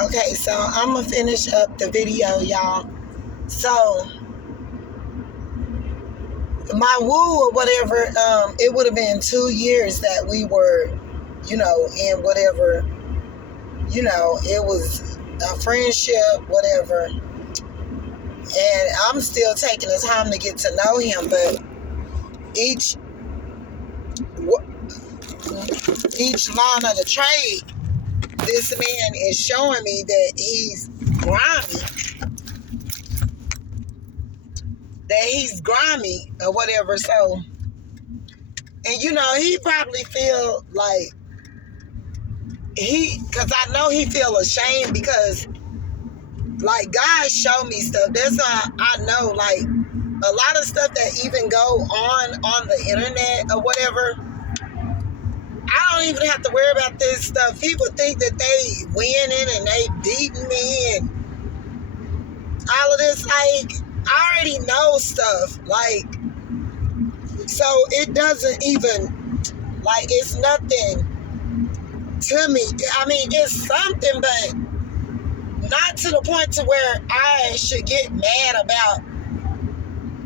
Okay, so I'm gonna finish up the video, y'all. So my woo or whatever, it would have been 2 years that we were, in whatever, it was a friendship, whatever. And I'm still taking the time to get to know him, but each line of the trade, this man is showing me that he's grimy or whatever. So, and he probably feel like because I know he feel ashamed because like God showed me stuff. That's why I know like a lot of stuff that even go on the internet or whatever. I don't even have to worry about this stuff. People think that they winning and they beating me and all of this. Like, I already know stuff. Like, so it doesn't even, like, it's nothing to me. I mean, it's something, but not to the point to where I should get mad about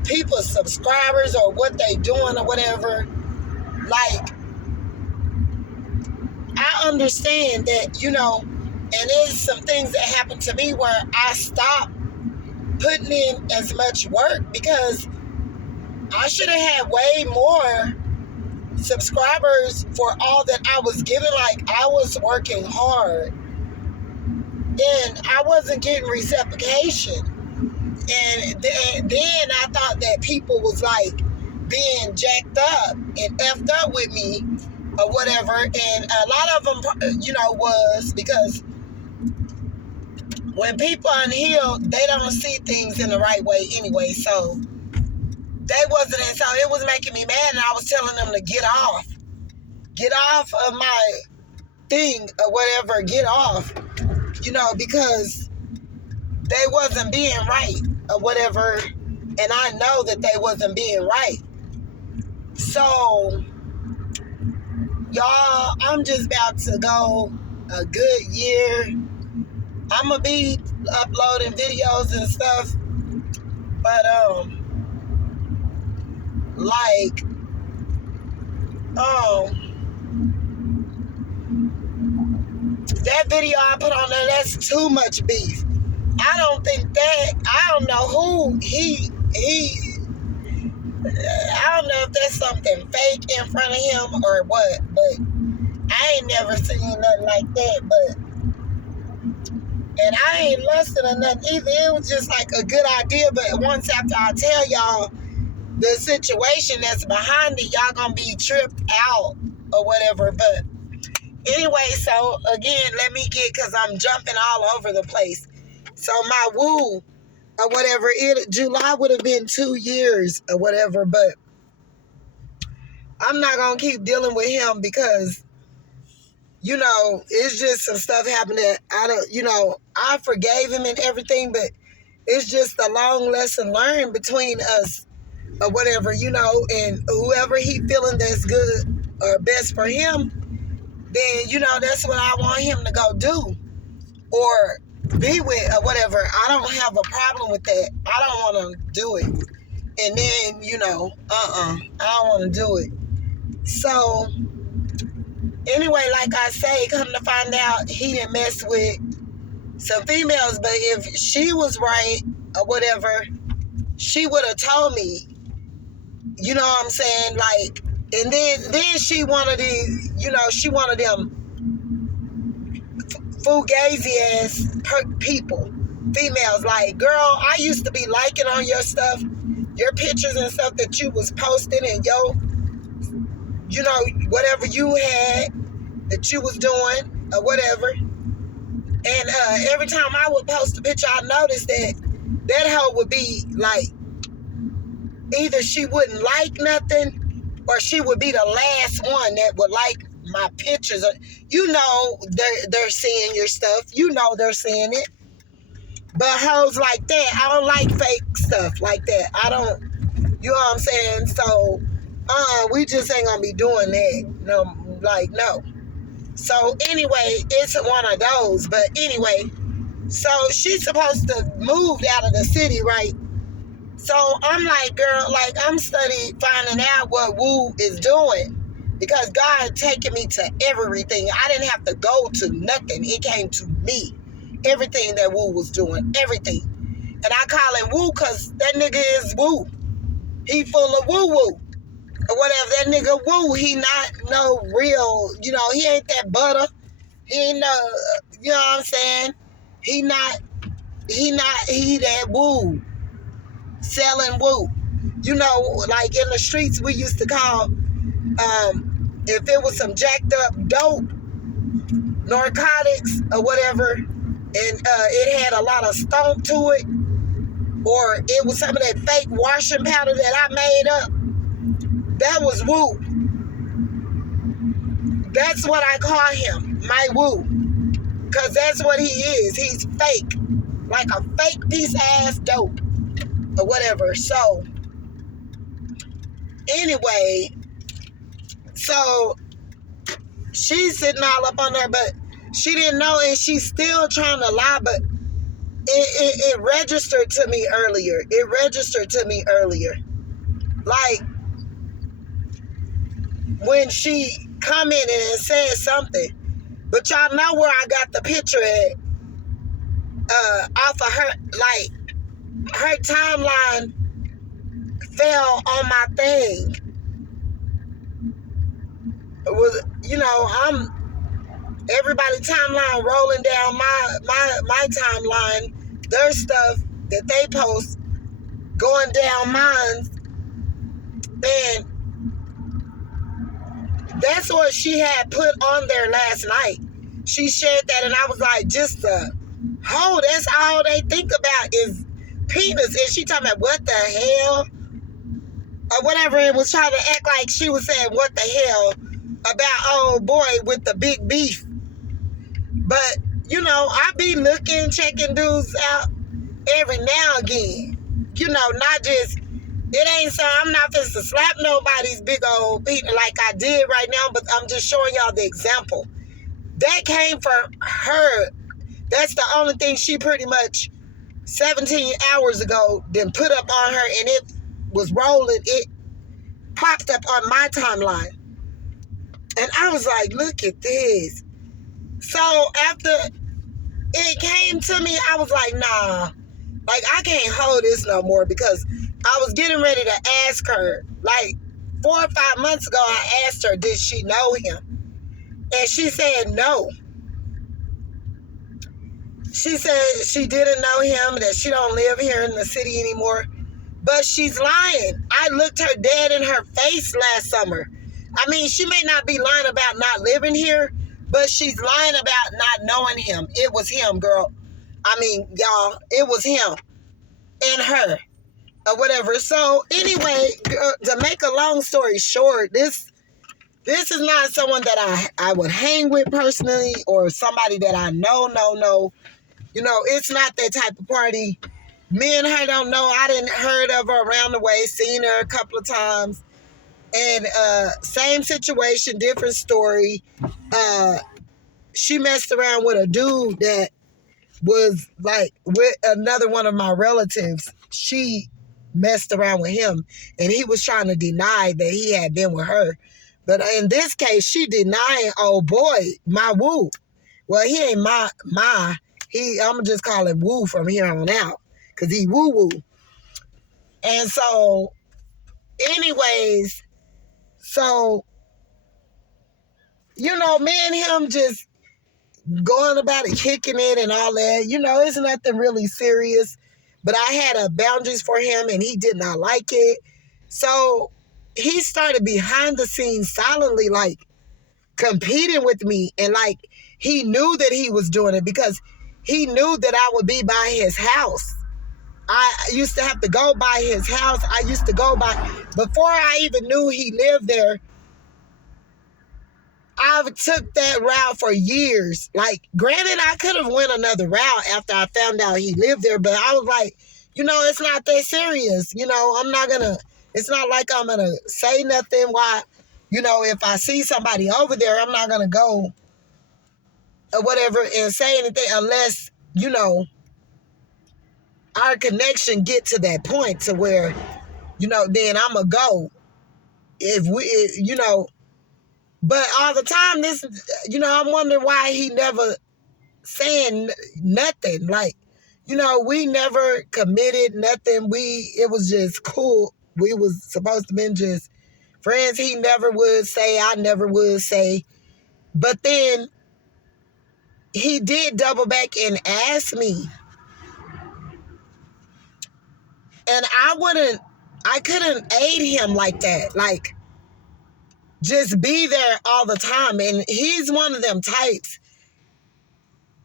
people's subscribers or what they doing or whatever. Like, I understand that, and there's some things that happened to me where I stopped putting in as much work because I should have had way more subscribers for all that I was giving. Like, I was working hard and I wasn't getting reciprocation. And then I thought that people was like being jacked up and effed up with me or whatever, and a lot of them, was because when people are unhealed, they don't see things in the right way anyway, so they wasn't, and so it was making me mad, and I was telling them to get off of my thing or whatever, get off, because they wasn't being right or whatever, and I know that they wasn't being right. So y'all, I'm just about to go a good year. I'm gonna be uploading videos and stuff, but that video I put on there, that's too much beef. I don't know who I don't know if that's something fake in front of him or what, but I ain't never seen nothing like that, and I ain't lusting or nothing either. It was just like a good idea, but once after I tell y'all the situation that's behind it, y'all gonna be tripped out or whatever. But anyway, so again, because I'm jumping all over the place. So my woo or whatever, July would have been 2 years or whatever, but I'm not gonna keep dealing with him because, it's just some stuff happened that I forgave him and everything, but it's just a long lesson learned between us or whatever, and whoever he feeling that's good or best for him, then, that's what I want him to go do or be with or whatever. I don't have a problem with that. I don't want to do it. And then, I don't want to do it. So, anyway, like I say, come to find out, he didn't mess with some females, but if she was right or whatever, she would have told me, you know what I'm saying? Like, and then she wanted she wanted them fugazi ass people, females. Like, girl, I used to be liking on your stuff, your pictures and stuff that you was posting and whatever you had that you was doing or whatever. And every time I would post a picture, I noticed that hoe would be like, either she wouldn't like nothing or she would be the last one that would like my pictures. They're seeing your stuff. They're seeing it. But hoes like that, I don't like fake stuff like that. I don't, you know what I'm saying? So, we just ain't gonna be doing that. No. So So anyway, it's one of those. But anyway, so she's supposed to move out of the city, right? So I'm like, girl, like I'm studying, finding out what Woo is doing. Because God taking me to everything. I didn't have to go to nothing. It came to me. Everything that Woo was doing. Everything. And I call him Woo because that nigga is Woo. He full of woo-woo. Or whatever. That nigga Woo, he not no real, he ain't that butter. He ain't no, you know what I'm saying? He that Woo. Selling Woo. Like in the streets we used to call, if it was some jacked up dope, narcotics or whatever, and it had a lot of stomp to it, or it was some of that fake washing powder that I made up, that was Woo. That's what I call him, my Woo. Because that's what he is. He's fake. Like a fake piece of ass dope or whatever. So, anyway, so she's sitting all up on there, but she didn't know, and she's still trying to lie, but it registered to me earlier. It registered to me earlier. Like, when she commented and said something, but y'all know where I got the picture at, off of her, like, her timeline fell on my thing. It was, I'm everybody timeline rolling down my timeline. Their stuff that they post going down mine, and that's what she had put on there last night. She shared that, and I was like, just that's all they think about is penis. And she talking about what the hell or whatever, and was trying to act like she was saying what the hell about old boy with the big beef. But I be looking, checking dudes out every now and again. Not just, it ain't so I'm not finna slap nobody's big old penis like I did right now, but I'm just showing y'all the example. That came from her. That's the only thing she pretty much 17 hours ago then put up on her, and it was rolling. It popped up on my timeline. And I was like, look at this. So after it came to me, I was like, nah, like I can't hold this no more, because I was getting ready to ask her, like 4 or 5 months ago, I asked her, did she know him? And she said no. She said she didn't know him, that she don't live here in the city anymore. But she's lying. I looked her dead in her face last summer. I mean, she may not be lying about not living here, but she's lying about not knowing him. It was him, girl. I mean, y'all, it was him and her or whatever. So anyway, to make a long story short, this is not someone that I would hang with personally, or somebody that I know. No. It's not that type of party. Me and her don't know. I didn't heard of her around the way, seen her a couple of times. And same situation, different story. She messed around with a dude that was like with another one of my relatives. She messed around with him, and he was trying to deny that he had been with her. But in this case, she denying, oh boy, my Woo. Well, he ain't I'm just call him Woo from here on out, because he woo-woo. And so, anyways, me and him just going about it, kicking it and all that. It's nothing really serious. But I had boundaries for him, and he did not like it. So he started behind the scenes silently, like, competing with me. And, like, he knew that he was doing it, because he knew that I would be by his house. I used to have to go by his house. I used to go by, before I even knew he lived there, I took that route for years. Like, granted, I could have went another route after I found out he lived there, but I was like, it's not that serious. It's not like I'm going to say nothing. Why, if I see somebody over there, I'm not going to go or whatever and say anything unless, our connection get to that point to where, then I'm going to go. But all the time, I'm wondering why he never saying nothing. Like, we never committed nothing. It was just cool. We was supposed to be just friends. He never would say, I never would say. But then he did double back and ask me. And I couldn't aid him like that. Like, just be there all the time. And he's one of them types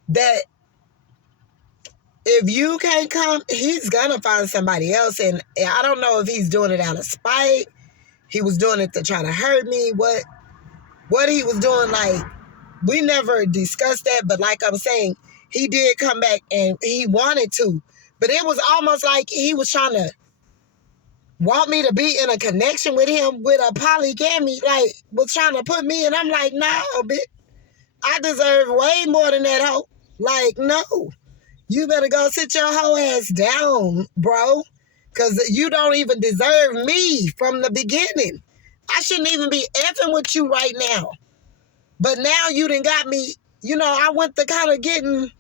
that if you can't come, he's gonna find somebody else. And I don't know if he's doing it out of spite. He was doing it to try to hurt me. What he was doing, like, we never discussed that. But like I'm saying, he did come back and he wanted to. But it was almost like he was trying to want me to be in a connection with him with a polygamy, like, was trying to put me in. I'm like, no, bitch. I deserve way more than that hoe. Like, no. You better go sit your hoe ass down, bro. Because you don't even deserve me from the beginning. I shouldn't even be effing with you right now. But now you done got me, I went to kind of getting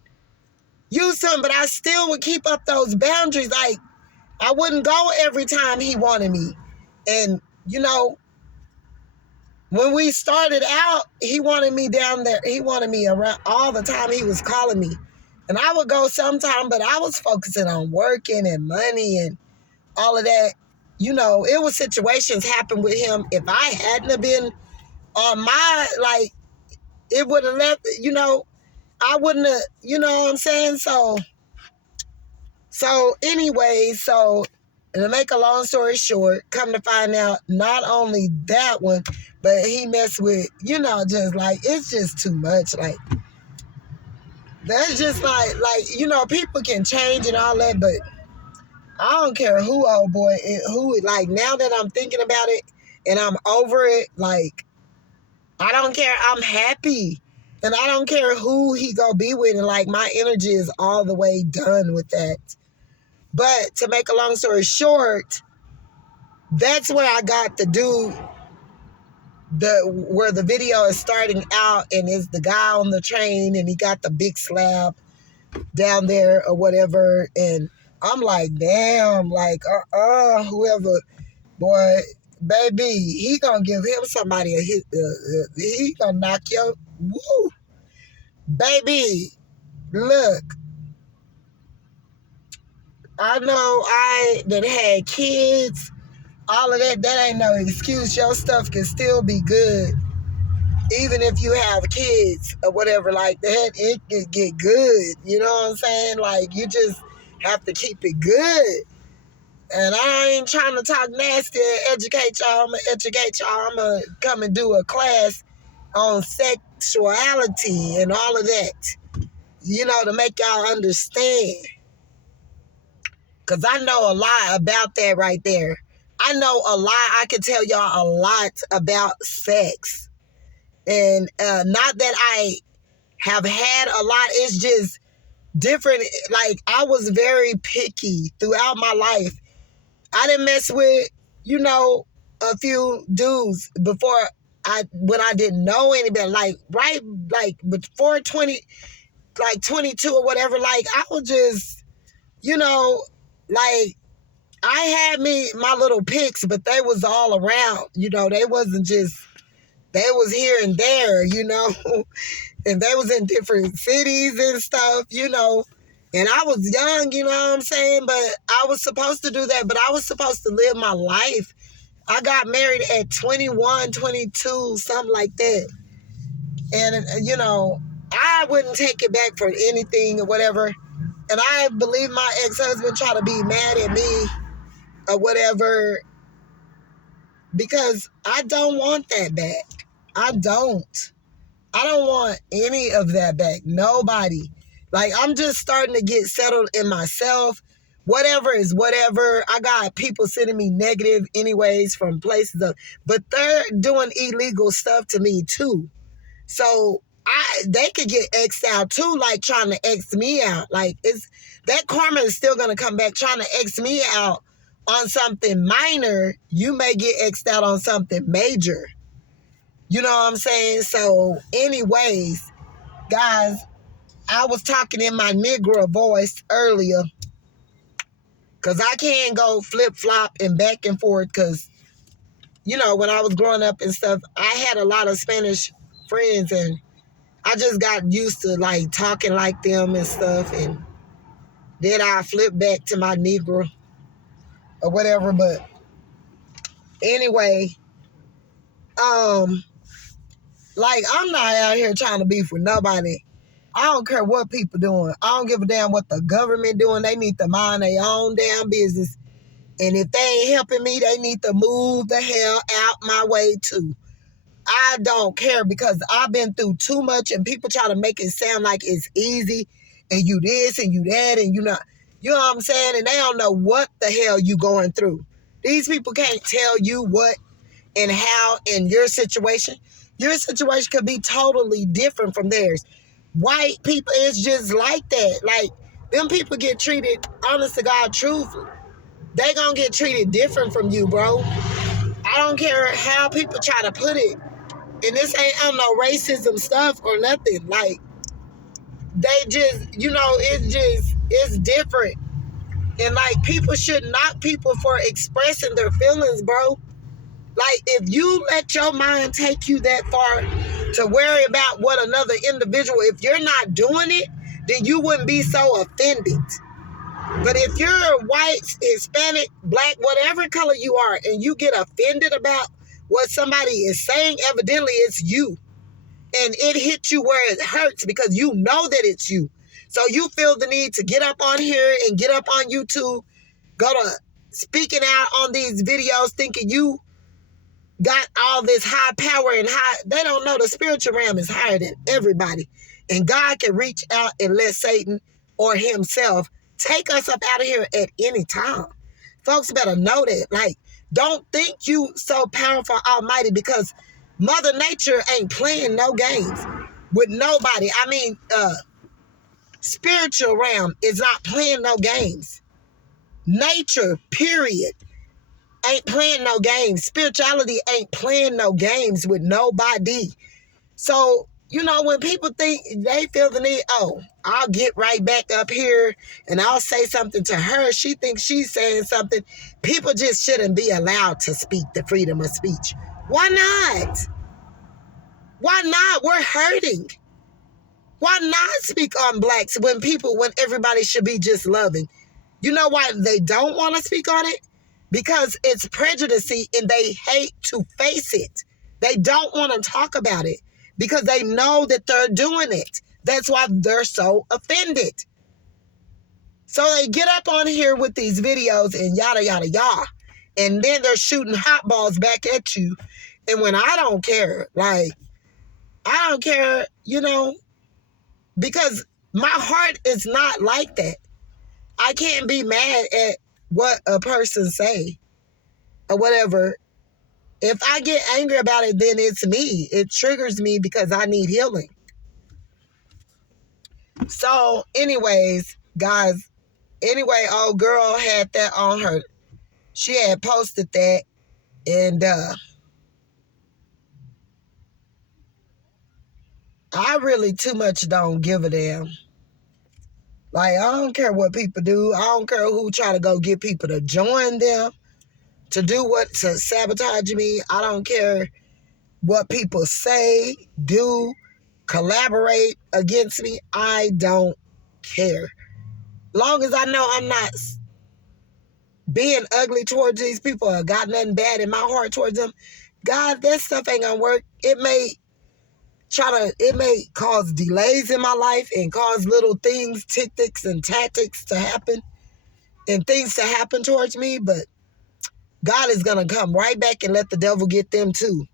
used to him, but I still would keep up those boundaries. Like, I wouldn't go every time he wanted me. And, when we started out, he wanted me down there. He wanted me around all the time. He was calling me. And I would go sometime, but I was focusing on working and money and all of that. It was situations happen with him. If I hadn't have been on my, like, it would have left, I wouldn't have, you know what I'm saying? So anyway, to make a long story short, come to find out, not only that one, but he messed with, just like, it's just too much. Like, that's just like, people can change and all that, but I don't care who, old boy, like, now that I'm thinking about it and I'm over it, like, I don't care. I'm happy. And I don't care who he gonna be with. And, like, my energy is all the way done with that. But to make a long story short, that's where I got the dude, where the video is starting out, and it's the guy on the train, and he got the big slab down there or whatever. And I'm like, damn, like, whoever, boy, baby, he gonna give him somebody a hit. He gonna knock your, woo. Baby, look, I know I done had kids, all of that. That ain't no excuse. Your stuff can still be good. Even if you have kids or whatever like that, it can get good. You know what I'm saying? Like, you just have to keep it good. And I ain't trying to talk nasty and educate y'all. I'm going to educate y'all. I'm going to come and do a class on sexuality and all of that, to make y'all understand. Because I know a lot about that right there. I know a lot. I can tell y'all a lot about sex. And not that I have had a lot. It's just different. Like, I was very picky throughout my life. I didn't mess with, a few dudes when I didn't know anybody. Like, right, like, before 22 or whatever, like, I was just, like, I had my little picks, but they was all around, they wasn't just, they was here and there, and they was in different cities and stuff, and I was young, you know what I'm saying, but I was supposed to do that, but I was supposed to live my life. I got married at 21, 22, something like that, and, I wouldn't take it back for anything or whatever, and I believe my ex-husband tried to be mad at me or whatever, because I don't want that back. I don't want any of that back. Nobody. Like, I'm just starting to get settled in myself. Whatever is whatever. I got people sending me negative anyways from places but they're doing illegal stuff to me too. So they could get X'd out too, like trying to X me out. Like that karma is still gonna come back trying to X me out on something minor. You may get X'd out on something major. You know what I'm saying? So anyways, guys, I was talking in my Negro voice earlier because I can't go flip-flop and back and forth because, you know, when I was growing up and stuff, I had a lot of Spanish friends and I just got used to like talking like them and stuff, and then I flip back to my Negro or whatever. But anyway, like I'm not out here trying to beef with nobody. I don't care what people doing. I don't give a damn what the government doing. They need to mind their own damn business. And if they ain't helping me, they need to move the hell out my way too. I don't care because I've been through too much and people try to make it sound like it's easy and you this and you that and you not. You know what I'm saying? And they don't know what the hell you going through. These people can't tell you what and how in your situation. Your situation could be totally different from theirs. White people, it's just like that. Like, them people get treated, honest to God, truthful. They gonna get treated different from you, bro. I don't care how people try to put it. And this ain't on no racism stuff or nothing. Like, they just, you know, it's different. And, like, people should knock people for expressing their feelings, bro. Like, if you let your mind take you that far to worry about what another individual, if you're not doing it, then you wouldn't be so offended. But if you're white, Hispanic, black, whatever color you are, and you get offended about what somebody is saying, evidently it's you. And it hits you where it hurts because you know that it's you. So you feel the need to get up on here and get up on YouTube, go to speaking out on these videos thinking you got all this high power and they don't know the spiritual realm is higher than everybody. And God can reach out and let Satan or himself take us up out of here at any time. Folks better know that. Like, don't think you so powerful, almighty, because Mother Nature ain't playing no games with nobody. I mean, spiritual realm is not playing no games. Nature, period, ain't playing no games. Spirituality ain't playing no games with nobody. So, you know, when people think they feel the need, oh, I'll get right back up here and I'll say something to her. She thinks she's saying something. People just shouldn't be allowed to speak the freedom of speech. Why not? Why not? We're hurting. Why not speak on blacks when everybody should be just loving? You know why they don't want to speak on it? Because it's prejudicey and they hate to face it. They don't want to talk about it because they know that they're doing it. That's why they're so offended. So they get up on here with these videos and yada, yada, yada. And then they're shooting hot balls back at you. And when I don't care, like, I don't care, you know, because my heart is not like that. I can't be mad at what a person say or whatever. If I get angry about it, then it's me. It triggers me because I need healing. So anyways, guys, old girl had that on her. She had posted that, and I really too much don't give a damn. Like, I don't care what people do. I don't care who try to go get people to join them, to sabotage me. I don't care what people say, do, collaborate against me. I don't care. Long as I know I'm not being ugly towards these people or got nothing bad in my heart towards them, God, that stuff ain't gonna work. It may cause delays in my life and cause little things, tactics and tactics to happen and things to happen towards me, but God is gonna come right back and let the devil get them too.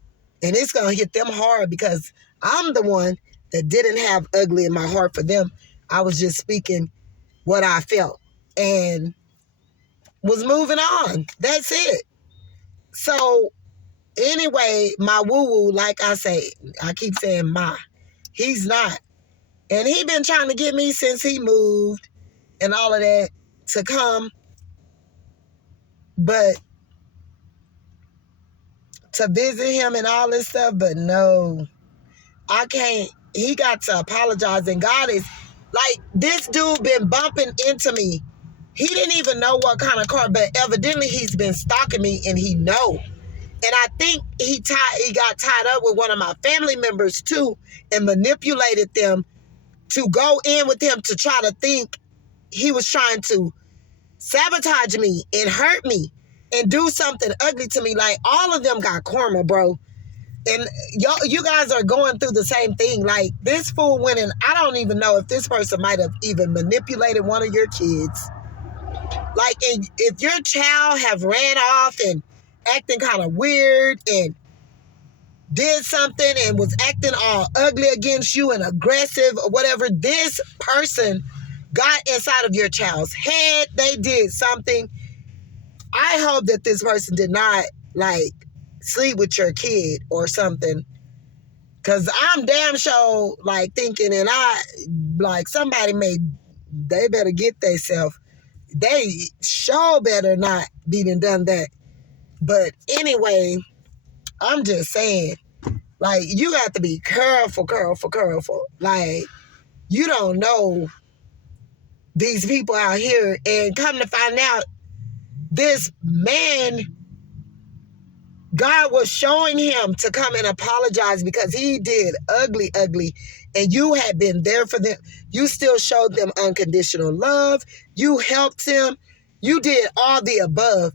And it's gonna hit them hard because I'm the one that didn't have ugly in my heart for them. I was just speaking what I felt and was moving on. That's it. So anyway, my woo-woo, like I say, I keep saying my. He's not. And he been trying to get me since he moved and all of that to come. But to visit him and all this stuff, but no, I can't. He got to apologize. And God is like, this dude been bumping into me. He didn't even know what kind of car, but evidently he's been stalking me and he know. And I think he got tied up with one of my family members too and manipulated them to go in with him to try to think he was trying to sabotage me and hurt me and do something ugly to me. Like, all of them got karma, bro. And you guys are going through the same thing. Like, this fool went in. I don't even know if this person might have even manipulated one of your kids. Like, if your child have ran off and acting kind of weird and did something and was acting all ugly against you and aggressive or whatever, this person got inside of your child's head. They did something. I hope that this person did not, like, sleep with your kid or something. Because I'm damn sure, like, thinking, and somebody they better get themselves. They sure better not be done that. But anyway, I'm just saying, like, you got to be careful. Like, you don't know these people out here. And come to find out, this man, God was showing him to come and apologize because he did ugly. And you had been there for them. You still showed them unconditional love. You helped him. You did all the above.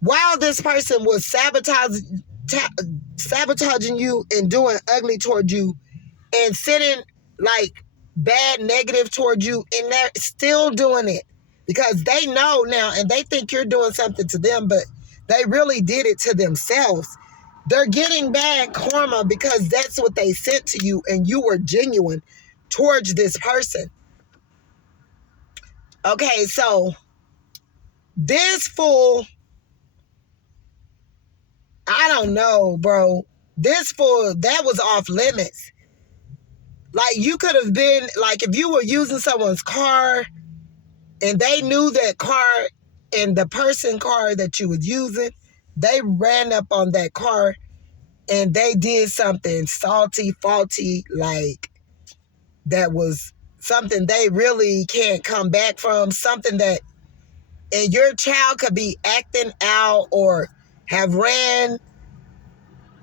While this person was sabotaging you and doing ugly toward you and sending, like, bad negative toward you, and they're still doing it because they know now and they think you're doing something to them, but they really did it to themselves. They're getting bad karma because that's what they sent to you and you were genuine towards this person. Okay, so this fool, I don't know, bro. This fool, that was off limits. Like, you could have been, like, if you were using someone's car and they knew that car and the person car that you was using, they ran up on that car and they did something salty, faulty, like, that was something they really can't come back from, something that, and your child could be acting out or have ran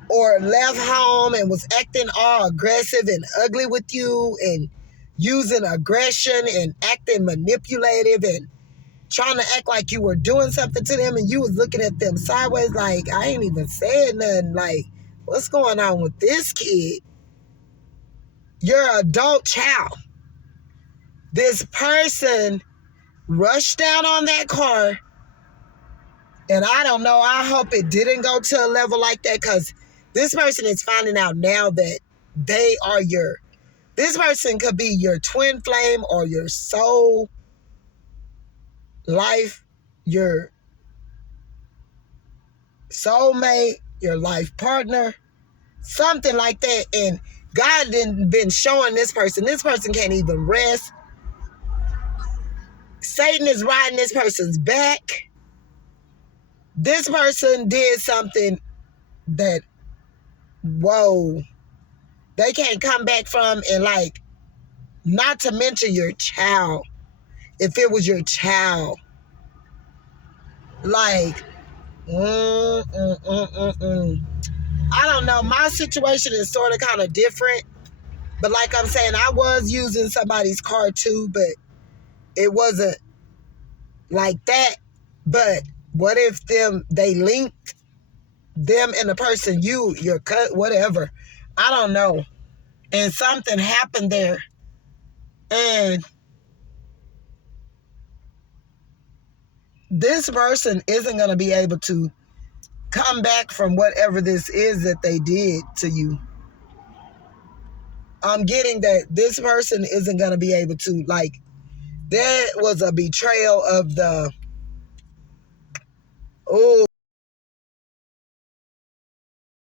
or left home and was acting all aggressive and ugly with you and using aggression and acting manipulative and trying to act like you were doing something to them and you was looking at them sideways like, I ain't even said nothing. Like, what's going on with this kid? You're an adult child. This person rushed down on that car, and I don't know, I hope it didn't go to a level like that, because this person is finding out now that they are this person could be your twin flame or your soul life, your soulmate, your life partner, something like that. And God didn't been showing this person can't even rest. Satan is riding this person's back. This person did something that, whoa, they can't come back from. And, like, not to mention your child. If it was your child, like, I don't know. My situation is sort of kind of different. But like I'm saying, I was using somebody's car too, but it wasn't like that. But what if they linked them and the person, your cut, whatever. I don't know. And something happened there. And this person isn't going to be able to come back from whatever this is that they did to you. I'm getting that this person isn't going to be able to, like, that was a betrayal of the, oh,